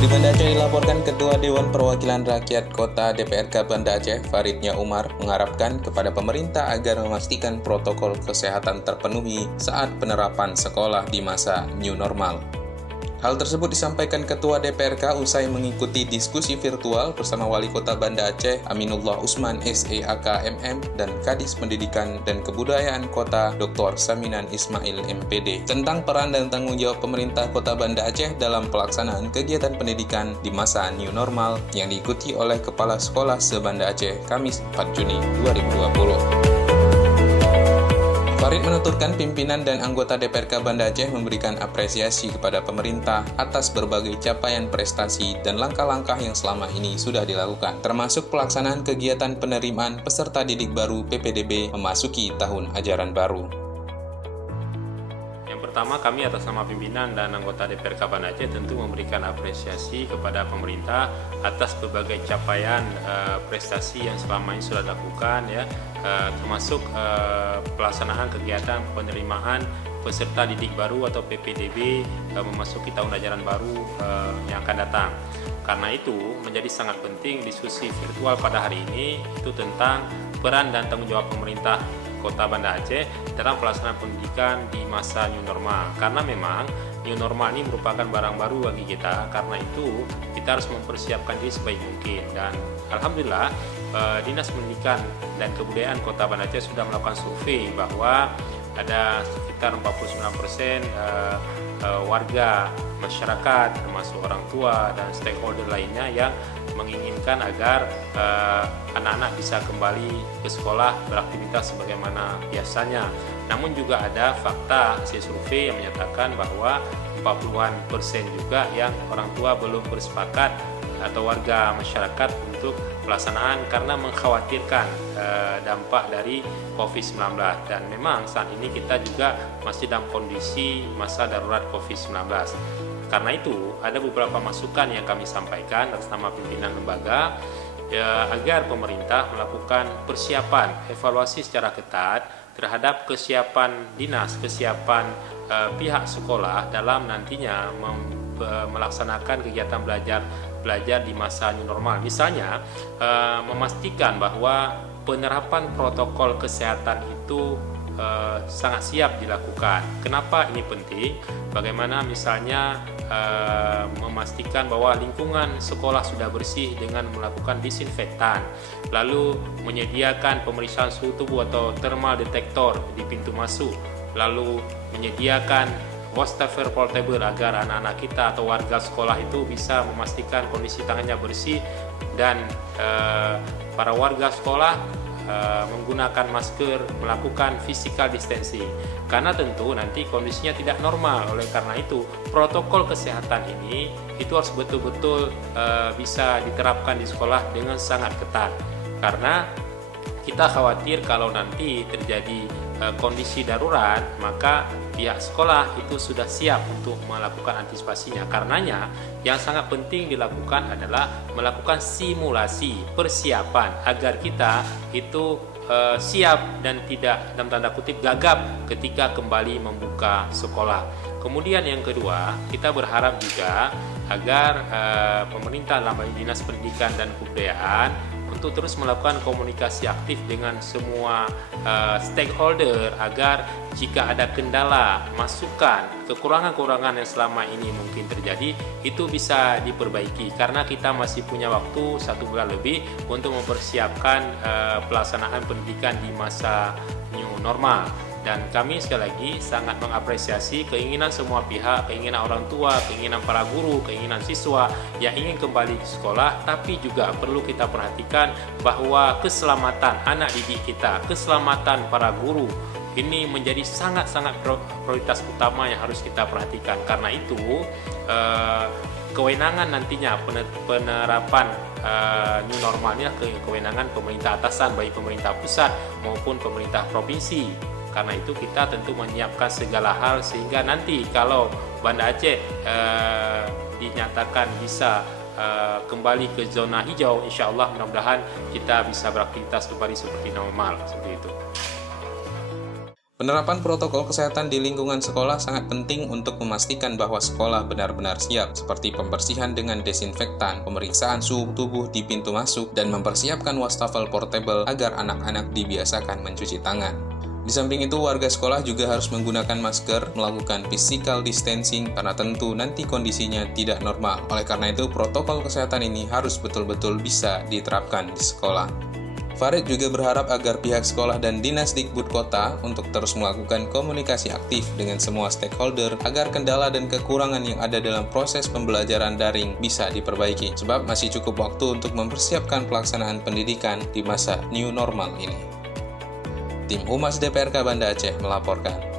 Dari Banda Aceh dilaporkan Ketua Dewan Perwakilan Rakyat Kota DPRK Banda Aceh, Faridnya Umar, mengharapkan kepada pemerintah agar memastikan protokol kesehatan terpenuhi saat penerapan sekolah di masa new normal. Hal tersebut disampaikan Ketua DPRK usai mengikuti diskusi virtual bersama Wali Kota Banda Aceh, Aminullah Usman SEAK MM, dan Kadis Pendidikan dan Kebudayaan Kota, Dr. Saminan Ismail MPD, tentang peran dan tanggung jawab pemerintah Kota Banda Aceh dalam pelaksanaan kegiatan pendidikan di masa new normal yang diikuti oleh Kepala Sekolah se-Banda Aceh, Kamis 4 Juni 2020. Farid menuturkan pimpinan dan anggota DPRK Banda Aceh memberikan apresiasi kepada pemerintah atas berbagai capaian prestasi dan langkah-langkah yang selama ini sudah dilakukan, termasuk pelaksanaan kegiatan penerimaan peserta didik baru PPDB memasuki tahun ajaran baru. Pertama, kami atas nama pimpinan dan anggota DPRK Banda Aceh tentu memberikan apresiasi kepada pemerintah atas berbagai capaian prestasi yang selama ini sudah dilakukan, ya, termasuk pelaksanaan kegiatan penerimaan peserta didik baru atau PPDB memasuki tahun ajaran baru yang akan datang. Karena itu menjadi sangat penting diskusi virtual pada hari ini itu tentang peran dan tanggung jawab pemerintah Kota Banda Aceh dalam pelaksanaan pendidikan di masa new normal. Karena memang new normal ini merupakan barang baru bagi kita, karena itu kita harus mempersiapkan diri sebaik mungkin. Dan alhamdulillah Dinas Pendidikan dan Kebudayaan Kota Banda Aceh sudah melakukan survei bahwa ada sekitar 49% warga masyarakat termasuk orang tua dan stakeholder lainnya yang menginginkan agar anak-anak bisa kembali ke sekolah beraktivitas sebagaimana biasanya. Namun juga ada fakta hasil survei yang menyatakan bahwa 40% juga yang orang tua belum bersepakat atau warga masyarakat untuk pelaksanaan karena mengkhawatirkan dampak dari COVID-19. Dan memang saat ini kita juga masih dalam kondisi masa darurat COVID-19. Karena itu ada beberapa masukan yang kami sampaikan atas nama pimpinan lembaga agar pemerintah melakukan persiapan evaluasi secara ketat terhadap kesiapan dinas, kesiapan pihak sekolah dalam nantinya melaksanakan kegiatan belajar di masa new normal. Misalnya memastikan bahwa penerapan protokol kesehatan itu sangat siap dilakukan. Kenapa ini penting? Bagaimana misalnya memastikan bahwa lingkungan sekolah sudah bersih dengan melakukan disinfektan, lalu menyediakan pemeriksaan suhu tubuh atau thermal detector di pintu masuk, lalu menyediakan wastafel portable agar anak-anak kita atau warga sekolah itu bisa memastikan kondisi tangannya bersih, dan para warga sekolah menggunakan masker, melakukan physical distancing. Karena tentu nanti kondisinya tidak normal. Oleh karena itu, protokol kesehatan ini itu harus betul-betul bisa diterapkan di sekolah dengan sangat ketat. Karena kita khawatir kalau nanti terjadi kondisi darurat, maka pihak sekolah itu sudah siap untuk melakukan antisipasinya. Karenanya yang sangat penting dilakukan adalah melakukan simulasi persiapan agar kita itu siap dan tidak dalam tanda kutip gagap ketika kembali membuka sekolah. Kemudian yang kedua, kita berharap juga agar pemerintah dalam hal ini Dinas Pendidikan dan Kebudayaan untuk terus melakukan komunikasi aktif dengan semua stakeholder agar jika ada kendala, masukan, kekurangan-kekurangan yang selama ini mungkin terjadi itu bisa diperbaiki, karena kita masih punya waktu 1 bulan lebih untuk mempersiapkan pelaksanaan pendidikan di masa new normal. Dan kami sekali lagi sangat mengapresiasi keinginan semua pihak, keinginan orang tua, keinginan para guru, keinginan siswa yang ingin kembali ke sekolah. Tapi juga perlu kita perhatikan bahwa keselamatan anak didik kita, keselamatan para guru ini menjadi sangat-sangat prioritas utama yang harus kita perhatikan. Karena itu kewenangan nantinya penerapan new normalnya kewenangan pemerintah atasan, baik pemerintah pusat maupun pemerintah provinsi. Karena itu kita tentu menyiapkan segala hal sehingga nanti kalau Banda Aceh dinyatakan bisa kembali ke zona hijau, insya Allah mudah-mudahan kita bisa beraktivitas kembali seperti normal, seperti itu. Penerapan protokol kesehatan di lingkungan sekolah sangat penting untuk memastikan bahwa sekolah benar-benar siap, seperti pembersihan dengan desinfektan, pemeriksaan suhu tubuh di pintu masuk, dan mempersiapkan wastafel portable agar anak-anak dibiasakan mencuci tangan. Di samping itu, warga sekolah juga harus menggunakan masker, melakukan physical distancing, karena tentu nanti kondisinya tidak normal. Oleh karena itu, protokol kesehatan ini harus betul-betul bisa diterapkan di sekolah. Farid juga berharap agar pihak sekolah dan Dinas Dikbud Kota untuk terus melakukan komunikasi aktif dengan semua stakeholder agar kendala dan kekurangan yang ada dalam proses pembelajaran daring bisa diperbaiki, sebab masih cukup waktu untuk mempersiapkan pelaksanaan pendidikan di masa new normal ini. Tim Humas DPRK Banda Aceh melaporkan.